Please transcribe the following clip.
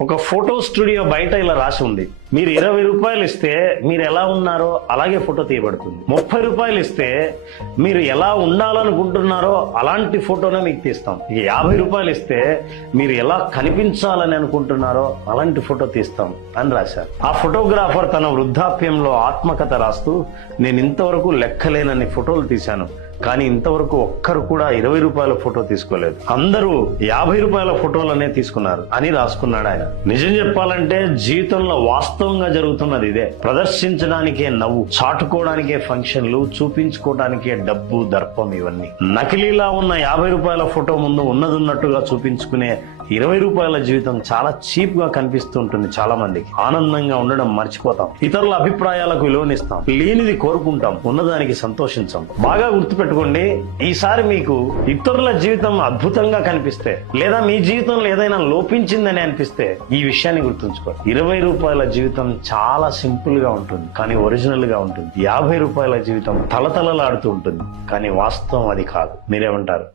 ఒక photo studio బయట ఇలా రాసి ఉంది. మీరు ఇరవై రూపాయలు ఇస్తే మీరు ఎలా ఉన్నారో అలాగే ఫోటో తీయబడుతుంది. ముప్పై రూపాయలు ఇస్తే మీరు ఎలా ఉండాలనుకుంటున్నారో అలాంటి ఫోటోనే మీకు తీస్తాం. ఇక యాభై రూపాయలు ఇస్తే మీరు ఎలా కనిపించాలని అనుకుంటున్నారో అలాంటి ఫోటో తీస్తాం అని రాశారు. ఆ ఫోటోగ్రాఫర్ తన వృద్ధాప్యంలో ఆత్మకథ రాస్తూ నేను ఇంతవరకు లెక్కలేనన్ని ఫోటోలు తీశాను. కానీ ఇంతవరకు ఒక్కరు కూడా ఇరవై రూపాయల ఫోటో తీసుకోలేదు. అందరూ యాభై రూపాయల ఫోటోలనే తీసుకున్నారు అని రాసుకున్నాడు ఆయన. నిజం చెప్పాలంటే జీవితంలో వాస్తవంగా జరుగుతున్నది ఇదే. ప్రదర్శించడానికే నవ్వు చాటుకోవడానికే ఫంక్షన్లు చూపించుకోవడానికే డబ్బు దర్పం ఇవన్నీ. నకిలీలా ఉన్న యాభై రూపాయల ఫోటో ముందు ఉన్నదున్నట్టుగా చూపించుకునే ఇరవై రూపాయల జీవితం చాలా చీప్గా కనిపిస్తుంటుంది చాలా మందికి ఆనందంగా ఉండడం మర్చిపోతాం. ఇతరుల అభిప్రాయాలకు విలువనిస్తాం. లేనిది కోరుకుంటాం. ఉన్నదానికి సంతోషించాం. బాగా గుర్తుపెట్టుకోండి ఈసారి మీకు ఇతరుల జీవితం అద్భుతంగా కనిపిస్తే లేదా మీ జీవితంలో ఏదైనా లోపించిందని అనిపిస్తే ఈ విషయాన్ని గుర్తుంచుకోండి. ఇరవై రూపాయల జీవితం చాలా సింపుల్గా ఉంటుంది కానీ ఒరిజినల్గా ఉంటుంది. యాభై రూపాయల జీవితం తలతలలాడుతూ ఉంటుంది కానీ వాస్తవం అది కాదు. మీరేమంటారు?